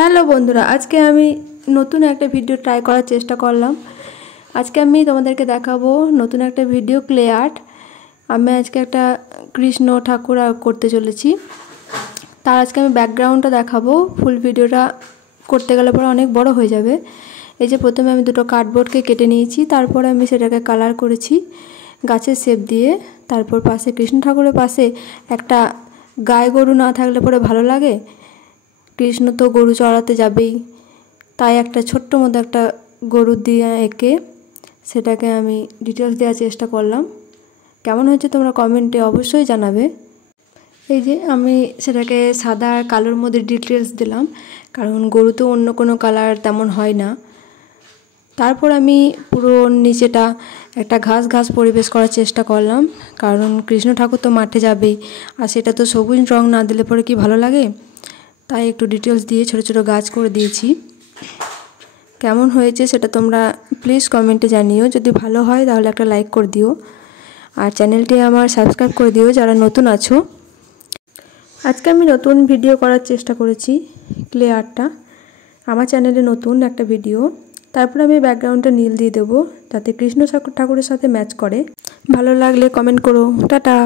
Hello বন্ধুরা, আজকে আমি নতুন একটা ভিডিও ট্রাই করার চেষ্টা করলাম। আজকে আমি তোমাদেরকে দেখাবো নতুন একটা ভিডিও ক্লে আর্ট। আমি আজকে একটা কৃষ্ণ ঠাকুর করতে চলেছি। তার আজকে আমি ব্যাকগ্রাউন্ডটা দেখাবো। ফুল ভিডিওটা করতে গেলে পরে অনেক বড় হয়ে যাবে। এই যে প্রথমে আমি দুটো কার্ডবোর্ডকে কেটে নিয়েছি, তারপরে আমি সেটাকে কালার করেছি গাছের শেপ দিয়ে। তারপর পাশে কৃষ্ণ ঠাকুরের পাশে একটা গায়ে গরু না থাকলে পরে ভালো লাগে, কৃষ্ণ তো গরু চড়াতে যাবেই, তাই একটা ছোট্ট মতো একটা গরু দিয়ে এঁকে সেটাকে আমি ডিটেলস দেওয়ার চেষ্টা করলাম। কেমন হয়েছে তোমরা কমেন্টে অবশ্যই জানাবে। এই যে আমি সেটাকে সাদা আর কালোর মধ্যে ডিটেলস দিলাম, কারণ গরু তো অন্য কোনো কালার তেমন হয় না। তারপর আমি পুরো নিচেটা একটা ঘাস ঘাস পরিবেশ করার চেষ্টা করলাম, কারণ কৃষ্ণ ঠাকুর তো মাঠে যাবেই, আর সেটা তো সবুজ রং না দিলে পরে কি ভালো লাগে। তাই একটু ডিটেলস দিয়ে ছোট ছোট গাছ করে দিয়েছি। কেমন হয়েছে সেটা তোমরা প্লিজ কমেন্টে জানিও। যদি ভালো হয় তাহলে একটা লাইক করে দিও, আর চ্যানেলটি আমার সাবস্ক্রাইব করে দিও যারা নতুন আছো। আজকে আমি নতুন ভিডিও করার চেষ্টা করেছি ক্লে আর্টটা, আমার চ্যানেলে নতুন একটা ভিডিও। তারপর আমি ব্যাকগ্রাউন্ডটা নীল দিয়ে দেবো যাতে কৃষ্ণ ঠাকুরের সাথে ম্যাচ করে। ভালো লাগলে কমেন্ট করো। টাটা।